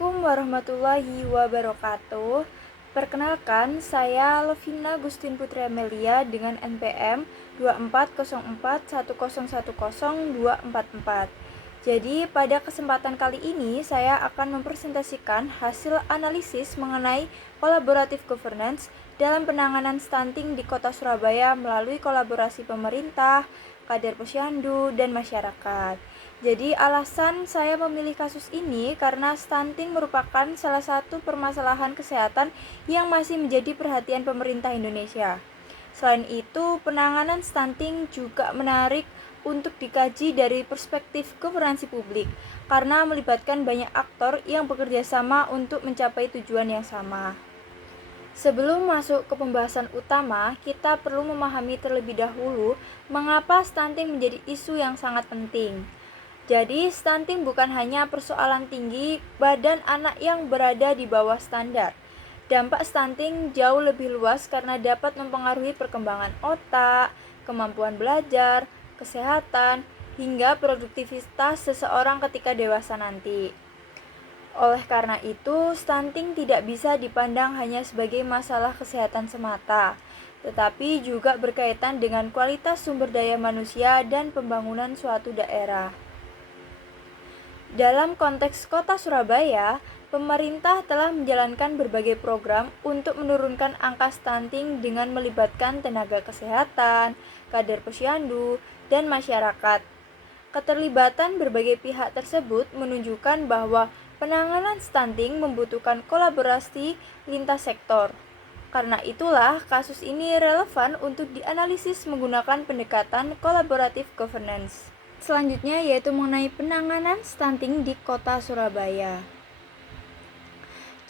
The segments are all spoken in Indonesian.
Assalamualaikum warahmatullahi wabarakatuh. Perkenalkan, saya Lovina Gustin Putri Amelia dengan NPM 240410100244. Jadi, pada kesempatan kali ini saya akan mempresentasikan hasil analisis mengenai collaborative governance dalam penanganan stunting di Kota Surabaya melalui kolaborasi pemerintah, Kader Posyandu, dan masyarakat. Jadi alasan saya memilih kasus ini karena stunting merupakan salah satu permasalahan kesehatan yang masih menjadi perhatian pemerintah Indonesia. Selain itu, penanganan stunting juga menarik untuk dikaji dari perspektif governance publik karena melibatkan banyak aktor yang bekerja sama untuk mencapai tujuan yang sama. Sebelum masuk ke pembahasan utama, kita perlu memahami terlebih dahulu mengapa stunting menjadi isu yang sangat penting. Jadi, stunting bukan hanya persoalan tinggi badan anak yang berada di bawah standar. Dampak stunting jauh lebih luas karena dapat mempengaruhi perkembangan otak, kemampuan belajar, kesehatan, hingga produktivitas seseorang ketika dewasa nanti. Oleh karena itu, stunting tidak bisa dipandang hanya sebagai masalah kesehatan semata, tetapi juga berkaitan dengan kualitas sumber daya manusia dan pembangunan suatu daerah. Dalam konteks Kota Surabaya, pemerintah telah menjalankan berbagai program untuk menurunkan angka stunting dengan melibatkan tenaga kesehatan, kader posyandu, dan masyarakat. Keterlibatan berbagai pihak tersebut menunjukkan bahwa penanganan stunting membutuhkan kolaborasi lintas sektor. Karena itulah kasus ini relevan untuk dianalisis menggunakan pendekatan collaborative governance. Selanjutnya yaitu mengenai penanganan stunting di Kota Surabaya.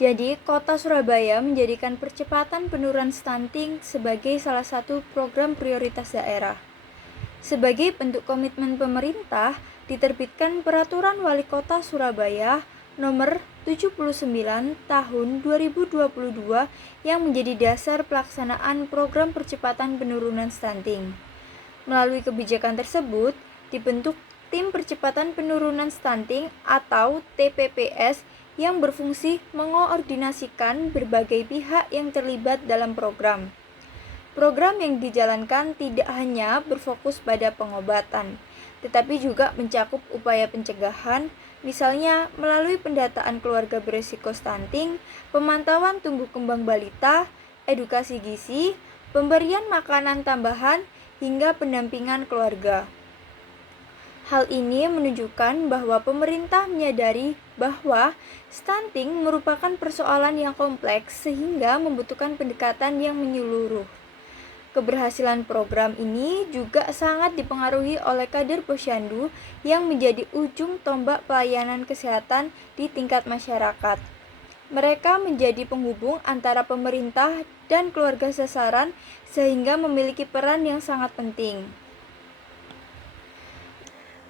Jadi, Kota Surabaya menjadikan percepatan penurunan stunting sebagai salah satu program prioritas daerah. Sebagai bentuk komitmen pemerintah, diterbitkan Peraturan Wali Kota Surabaya Nomor 79 Tahun 2022 yang menjadi dasar pelaksanaan program percepatan penurunan stunting. Melalui kebijakan tersebut, dibentuk Tim Percepatan Penurunan Stunting atau TPPS yang berfungsi mengoordinasikan berbagai pihak yang terlibat dalam program. Program yang dijalankan tidak hanya berfokus pada pengobatan, tetapi juga mencakup upaya pencegahan, misalnya melalui pendataan keluarga berisiko stunting, pemantauan tumbuh kembang balita, edukasi gizi, pemberian makanan tambahan, hingga pendampingan keluarga. Hal ini menunjukkan bahwa pemerintah menyadari bahwa stunting merupakan persoalan yang kompleks sehingga membutuhkan pendekatan yang menyeluruh. Keberhasilan program ini juga sangat dipengaruhi oleh kader posyandu yang menjadi ujung tombak pelayanan kesehatan di tingkat masyarakat. Mereka menjadi penghubung antara pemerintah dan keluarga sasaran sehingga memiliki peran yang sangat penting.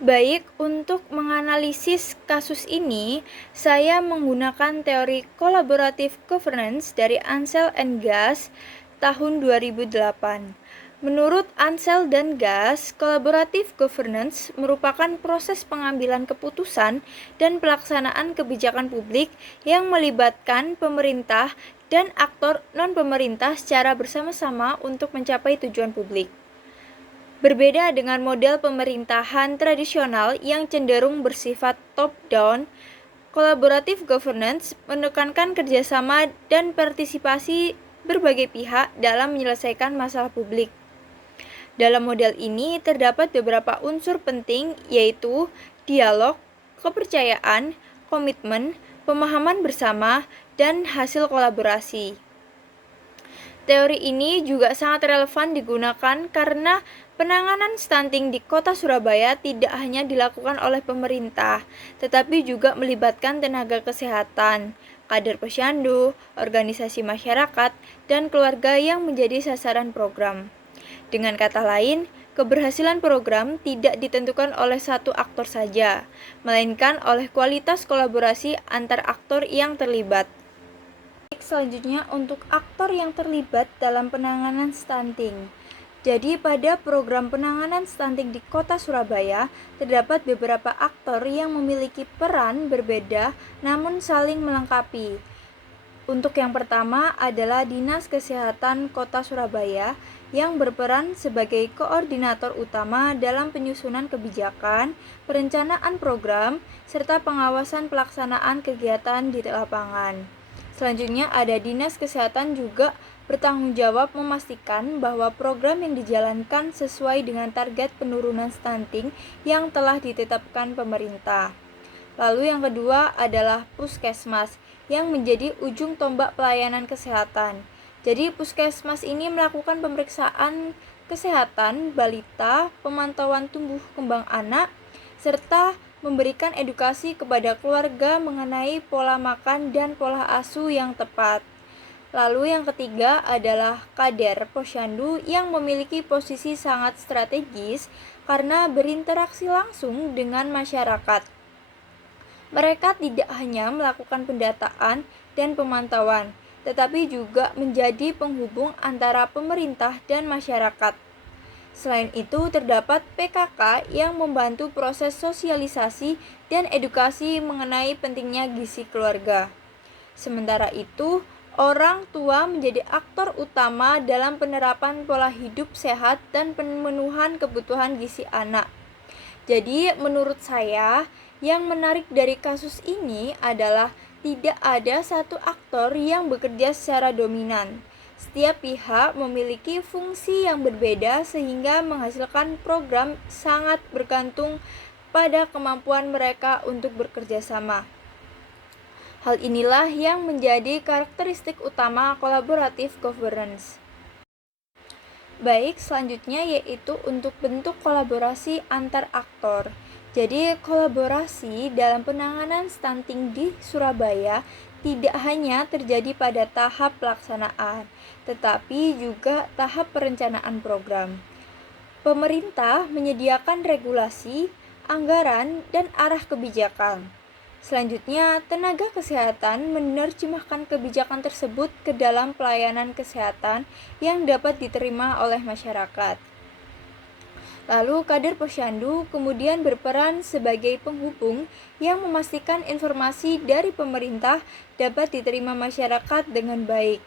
Baik, untuk menganalisis kasus ini, saya menggunakan teori collaborative governance dari Ansel and Gass tahun 2008. Menurut Ansel dan Gass, collaborative governance merupakan proses pengambilan keputusan dan pelaksanaan kebijakan publik yang melibatkan pemerintah dan aktor non-pemerintah secara bersama-sama untuk mencapai tujuan publik. Berbeda dengan model pemerintahan tradisional yang cenderung bersifat top-down, collaborative governance menekankan kerjasama dan partisipasi berbagai pihak dalam menyelesaikan masalah publik. Dalam model ini terdapat beberapa unsur penting yaitu dialog, kepercayaan, komitmen, pemahaman bersama, dan hasil kolaborasi. Teori ini juga sangat relevan digunakan karena penanganan stunting di Kota Surabaya tidak hanya dilakukan oleh pemerintah, tetapi juga melibatkan tenaga kesehatan, kader posyandu, organisasi masyarakat, dan keluarga yang menjadi sasaran program. Dengan kata lain, keberhasilan program tidak ditentukan oleh satu aktor saja, melainkan oleh kualitas kolaborasi antar aktor yang terlibat. Selanjutnya untuk aktor yang terlibat dalam penanganan stunting. Jadi pada program penanganan stunting di Kota Surabaya, terdapat beberapa aktor yang memiliki peran berbeda namun saling melengkapi. Untuk yang pertama adalah Dinas Kesehatan Kota Surabaya yang berperan sebagai koordinator utama dalam penyusunan kebijakan, perencanaan program, serta pengawasan pelaksanaan kegiatan di lapangan. Selanjutnya ada Dinas Kesehatan juga bertanggung jawab memastikan bahwa program yang dijalankan sesuai dengan target penurunan stunting yang telah ditetapkan pemerintah. Lalu yang kedua adalah Puskesmas yang menjadi ujung tombak pelayanan kesehatan. Jadi Puskesmas ini melakukan pemeriksaan kesehatan balita, pemantauan tumbuh kembang anak, serta memberikan edukasi kepada keluarga mengenai pola makan dan pola asuh yang tepat. Lalu yang ketiga adalah Kader Posyandu yang memiliki posisi sangat strategis karena berinteraksi langsung dengan masyarakat. Mereka tidak hanya melakukan pendataan dan pemantauan, tetapi juga menjadi penghubung antara pemerintah dan masyarakat. Selain itu, terdapat PKK yang membantu proses sosialisasi dan edukasi mengenai pentingnya gizi keluarga. Sementara itu, orang tua menjadi aktor utama dalam penerapan pola hidup sehat dan pemenuhan kebutuhan gizi anak. Jadi, menurut saya, yang menarik dari kasus ini adalah tidak ada satu aktor yang bekerja secara dominan. Setiap pihak memiliki fungsi yang berbeda sehingga menghasilkan program sangat bergantung pada kemampuan mereka untuk bekerja sama. Hal inilah yang menjadi karakteristik utama collaborative governance. Baik, selanjutnya yaitu untuk bentuk kolaborasi antar aktor. Jadi, kolaborasi dalam penanganan stunting di Surabaya tidak hanya terjadi pada tahap pelaksanaan, tetapi juga tahap perencanaan program. Pemerintah menyediakan regulasi, anggaran, dan arah kebijakan. Selanjutnya, tenaga kesehatan menerjemahkan kebijakan tersebut ke dalam pelayanan kesehatan yang dapat diterima oleh masyarakat. Lalu, Kader Posyandu kemudian berperan sebagai penghubung yang memastikan informasi dari pemerintah dapat diterima masyarakat dengan baik.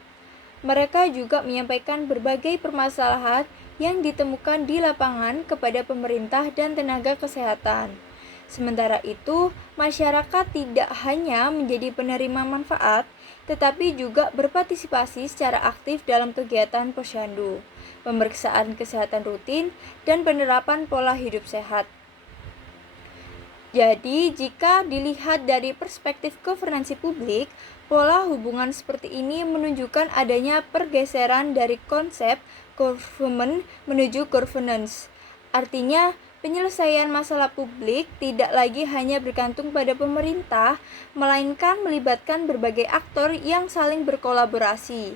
Mereka juga menyampaikan berbagai permasalahan yang ditemukan di lapangan kepada pemerintah dan tenaga kesehatan. Sementara itu, masyarakat tidak hanya menjadi penerima manfaat, tetapi juga berpartisipasi secara aktif dalam kegiatan posyandu, pemeriksaan kesehatan rutin, dan penerapan pola hidup sehat. Jadi, jika dilihat dari perspektif governansi publik, pola hubungan seperti ini menunjukkan adanya pergeseran dari konsep government menuju governance. Artinya, penyelesaian masalah publik tidak lagi hanya bergantung pada pemerintah, melainkan melibatkan berbagai aktor yang saling berkolaborasi.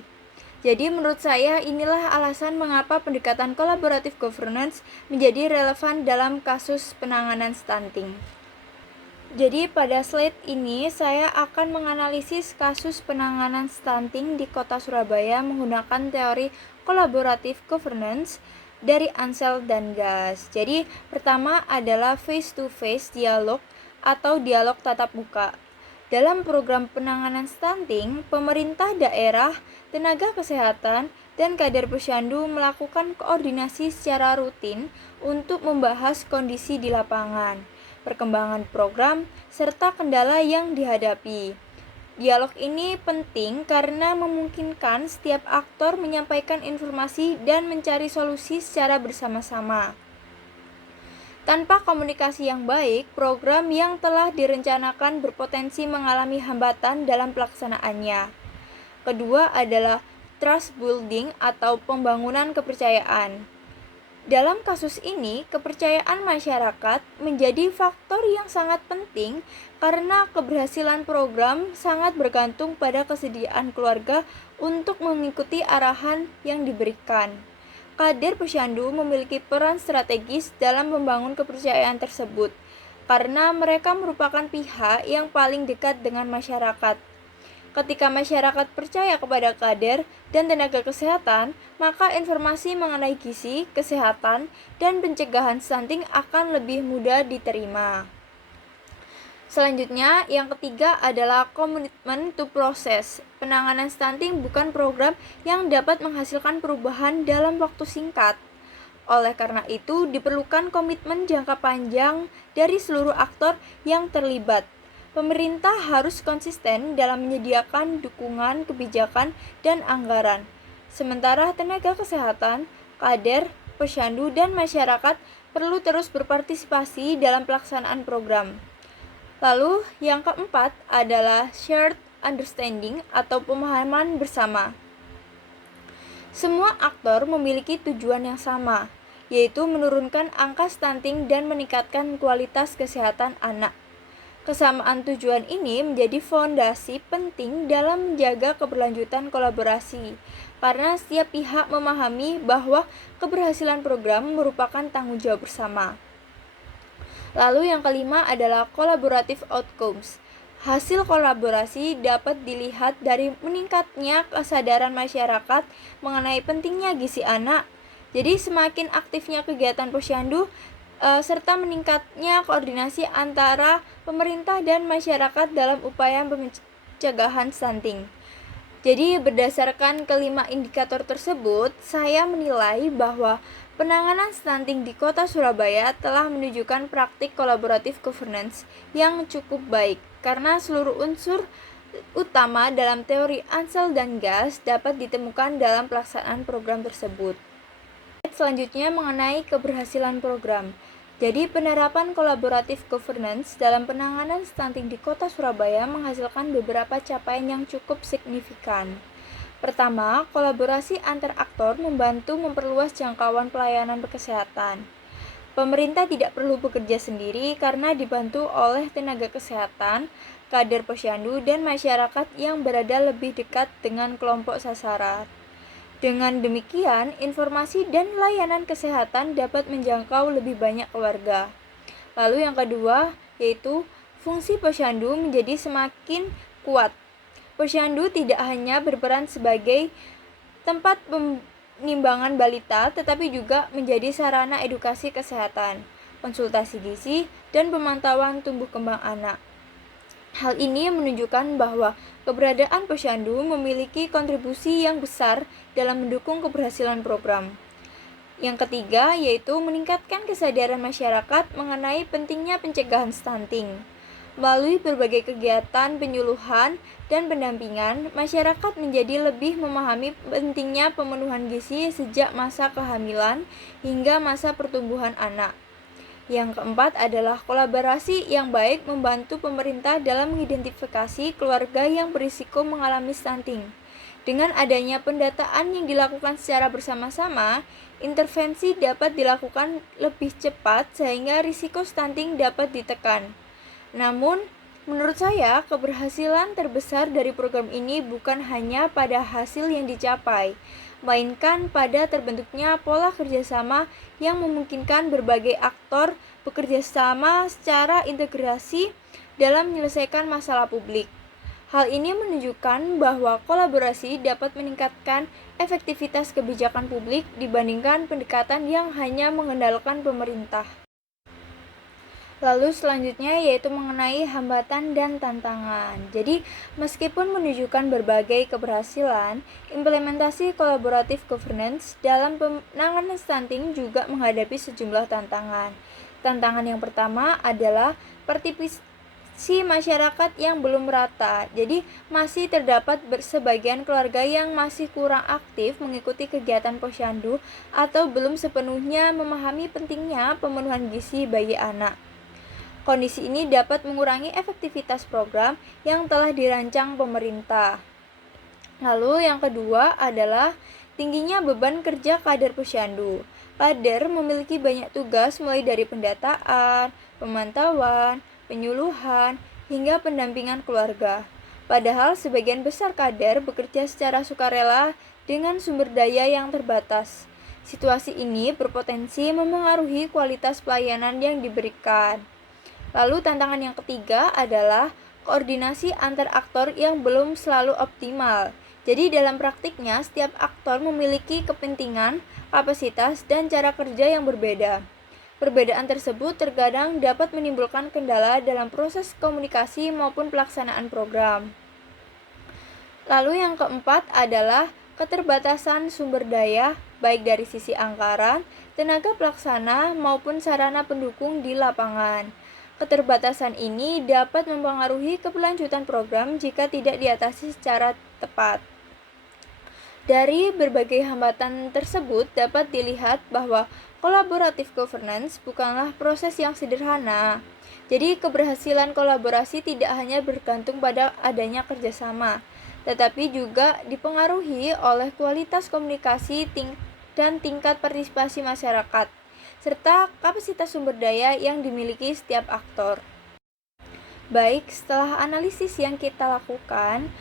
Jadi menurut saya inilah alasan mengapa pendekatan collaborative governance menjadi relevan dalam kasus penanganan stunting. Jadi pada slide ini saya akan menganalisis kasus penanganan stunting di Kota Surabaya menggunakan teori collaborative governance dari Ansel dan Gas. Jadi pertama adalah face-to-face dialog atau dialog tatap muka. Dalam program penanganan stunting, pemerintah daerah, tenaga kesehatan, dan kader posyandu melakukan koordinasi secara rutin untuk membahas kondisi di lapangan, perkembangan program, serta kendala yang dihadapi. Dialog ini penting karena memungkinkan setiap aktor menyampaikan informasi dan mencari solusi secara bersama-sama. Tanpa komunikasi yang baik, program yang telah direncanakan berpotensi mengalami hambatan dalam pelaksanaannya. Kedua adalah trust building atau pembangunan kepercayaan. Dalam kasus ini, kepercayaan masyarakat menjadi faktor yang sangat penting karena keberhasilan program sangat bergantung pada kesediaan keluarga untuk mengikuti arahan yang diberikan. Kader posyandu memiliki peran strategis dalam membangun kepercayaan tersebut karena mereka merupakan pihak yang paling dekat dengan masyarakat. Ketika masyarakat percaya kepada kader dan tenaga kesehatan, maka informasi mengenai gizi, kesehatan, dan pencegahan stunting akan lebih mudah diterima. Selanjutnya, yang ketiga adalah komitmen to proses. Penanganan stunting bukan program yang dapat menghasilkan perubahan dalam waktu singkat. Oleh karena itu, diperlukan komitmen jangka panjang dari seluruh aktor yang terlibat. Pemerintah harus konsisten dalam menyediakan dukungan, kebijakan, dan anggaran. Sementara tenaga kesehatan, kader, posyandu, dan masyarakat perlu terus berpartisipasi dalam pelaksanaan program. Lalu, yang keempat adalah shared understanding atau pemahaman bersama. Semua aktor memiliki tujuan yang sama, yaitu menurunkan angka stunting dan meningkatkan kualitas kesehatan anak. Kesamaan tujuan ini menjadi fondasi penting dalam menjaga keberlanjutan kolaborasi, karena setiap pihak memahami bahwa keberhasilan program merupakan tanggung jawab bersama. Lalu yang kelima adalah collaborative outcomes. Hasil kolaborasi dapat dilihat dari meningkatnya kesadaran masyarakat mengenai pentingnya gizi anak. Jadi semakin aktifnya kegiatan posyandu serta meningkatnya koordinasi antara pemerintah dan masyarakat dalam upaya pencegahan stunting. Jadi berdasarkan kelima indikator tersebut, saya menilai bahwa penanganan stunting di Kota Surabaya telah menunjukkan praktik kolaboratif governance yang cukup baik karena seluruh unsur utama dalam teori Ansel dan Gas dapat ditemukan dalam pelaksanaan program tersebut. Selanjutnya mengenai keberhasilan program. Jadi penerapan kolaboratif governance dalam penanganan stunting di Kota Surabaya menghasilkan beberapa capaian yang cukup signifikan. Pertama, kolaborasi antar aktor membantu memperluas jangkauan pelayanan kesehatan. Pemerintah tidak perlu bekerja sendiri karena dibantu oleh tenaga kesehatan, kader posyandu, dan masyarakat yang berada lebih dekat dengan kelompok sasaran. Dengan demikian, informasi dan layanan kesehatan dapat menjangkau lebih banyak keluarga. Lalu yang kedua, yaitu fungsi posyandu menjadi semakin kuat. Posyandu tidak hanya berperan sebagai tempat penimbangan balita, tetapi juga menjadi sarana edukasi kesehatan, konsultasi gizi, dan pemantauan tumbuh kembang anak. Hal ini menunjukkan bahwa keberadaan posyandu memiliki kontribusi yang besar dalam mendukung keberhasilan program. Yang ketiga, yaitu meningkatkan kesadaran masyarakat mengenai pentingnya pencegahan stunting. Melalui berbagai kegiatan penyuluhan dan pendampingan, masyarakat menjadi lebih memahami pentingnya pemenuhan gizi sejak masa kehamilan hingga masa pertumbuhan anak. Yang keempat adalah kolaborasi yang baik membantu pemerintah dalam mengidentifikasi keluarga yang berisiko mengalami stunting. Dengan adanya pendataan yang dilakukan secara bersama-sama, intervensi dapat dilakukan lebih cepat sehingga risiko stunting dapat ditekan. Namun, menurut saya, keberhasilan terbesar dari program ini bukan hanya pada hasil yang dicapai, melainkan pada terbentuknya pola kerjasama yang memungkinkan berbagai aktor bekerja sama secara integrasi dalam menyelesaikan masalah publik. Hal ini menunjukkan bahwa kolaborasi dapat meningkatkan efektivitas kebijakan publik dibandingkan pendekatan yang hanya mengandalkan pemerintah. Lalu selanjutnya yaitu mengenai hambatan dan tantangan. Jadi, meskipun menunjukkan berbagai keberhasilan, implementasi kolaboratif governance dalam penanganan stunting juga menghadapi sejumlah tantangan. Tantangan yang pertama adalah partisipasi masyarakat yang belum merata. Jadi, masih terdapat sebagian keluarga yang masih kurang aktif mengikuti kegiatan posyandu atau belum sepenuhnya memahami pentingnya pemenuhan gizi bagi anak. Kondisi ini dapat mengurangi efektivitas program yang telah dirancang pemerintah. Lalu yang kedua adalah tingginya beban kerja kader posyandu. Kader memiliki banyak tugas mulai dari pendataan, pemantauan, penyuluhan, hingga pendampingan keluarga. Padahal sebagian besar kader bekerja secara sukarela dengan sumber daya yang terbatas. Situasi ini berpotensi memengaruhi kualitas pelayanan yang diberikan. Lalu tantangan yang ketiga adalah koordinasi antar aktor yang belum selalu optimal. Jadi dalam praktiknya, setiap aktor memiliki kepentingan, kapasitas, dan cara kerja yang berbeda. Perbedaan tersebut terkadang dapat menimbulkan kendala dalam proses komunikasi maupun pelaksanaan program. Lalu yang keempat adalah keterbatasan sumber daya, baik dari sisi anggaran, tenaga pelaksana, maupun sarana pendukung di lapangan. Keterbatasan ini dapat mempengaruhi keberlanjutan program jika tidak diatasi secara tepat. Dari berbagai hambatan tersebut dapat dilihat bahwa collaborative governance bukanlah proses yang sederhana. Jadi keberhasilan kolaborasi tidak hanya bergantung pada adanya kerjasama, tetapi juga dipengaruhi oleh kualitas komunikasi dan tingkat partisipasi masyarakat, serta kapasitas sumber daya yang dimiliki setiap aktor. Baik, setelah analisis yang kita lakukan,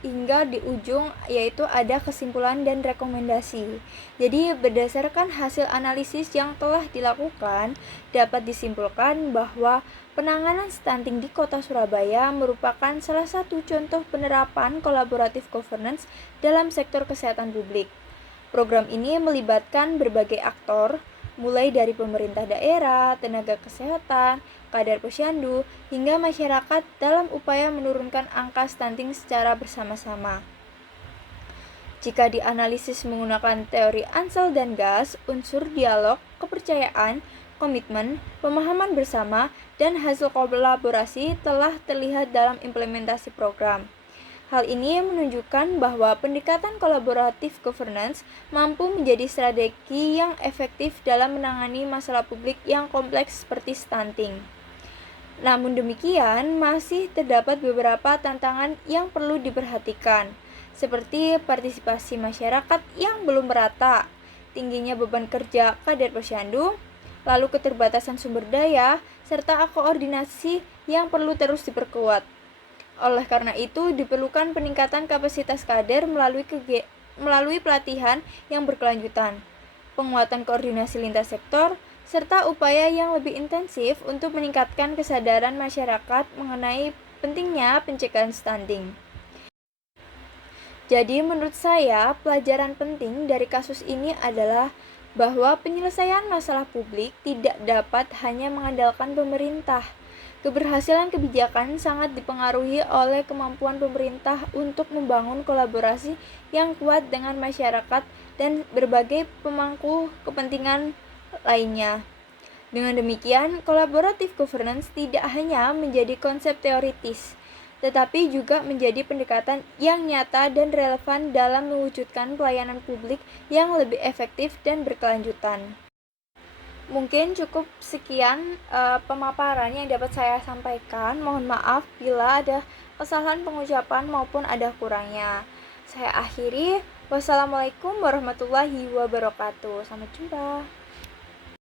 hingga di ujung yaitu ada kesimpulan dan rekomendasi. Jadi berdasarkan hasil analisis yang telah dilakukan, dapat disimpulkan bahwa penanganan stunting di Kota Surabaya merupakan salah satu contoh penerapan collaborative governance dalam sektor kesehatan publik. Program ini melibatkan berbagai aktor, mulai dari pemerintah daerah, tenaga kesehatan, kadar posyandu, hingga masyarakat dalam upaya menurunkan angka stunting secara bersama-sama. Jika dianalisis menggunakan teori Ansel dan Gas, unsur dialog, kepercayaan, komitmen, pemahaman bersama, dan hasil kolaborasi telah terlihat dalam implementasi program. Hal ini menunjukkan bahwa pendekatan kolaboratif governance mampu menjadi strategi yang efektif dalam menangani masalah publik yang kompleks seperti stunting. Namun demikian, masih terdapat beberapa tantangan yang perlu diperhatikan, seperti partisipasi masyarakat yang belum merata, tingginya beban kerja kadar posyandu, lalu keterbatasan sumber daya, serta koordinasi yang perlu terus diperkuat. Oleh karena itu, diperlukan peningkatan kapasitas kader melalui pelatihan yang berkelanjutan, penguatan koordinasi lintas sektor, serta upaya yang lebih intensif untuk meningkatkan kesadaran masyarakat mengenai pentingnya pencegahan stunting. Jadi menurut saya, pelajaran penting dari kasus ini adalah bahwa penyelesaian masalah publik tidak dapat hanya mengandalkan pemerintah. Keberhasilan kebijakan sangat dipengaruhi oleh kemampuan pemerintah untuk membangun kolaborasi yang kuat dengan masyarakat dan berbagai pemangku kepentingan lainnya. Dengan demikian, collaborative governance tidak hanya menjadi konsep teoritis, tetapi juga menjadi pendekatan yang nyata dan relevan dalam mewujudkan pelayanan publik yang lebih efektif dan berkelanjutan. Mungkin cukup sekian pemaparan yang dapat saya sampaikan. Mohon maaf bila ada kesalahan pengucapan maupun ada kurangnya. Saya akhiri. Wassalamualaikum warahmatullahi wabarakatuh. Sampai jumpa.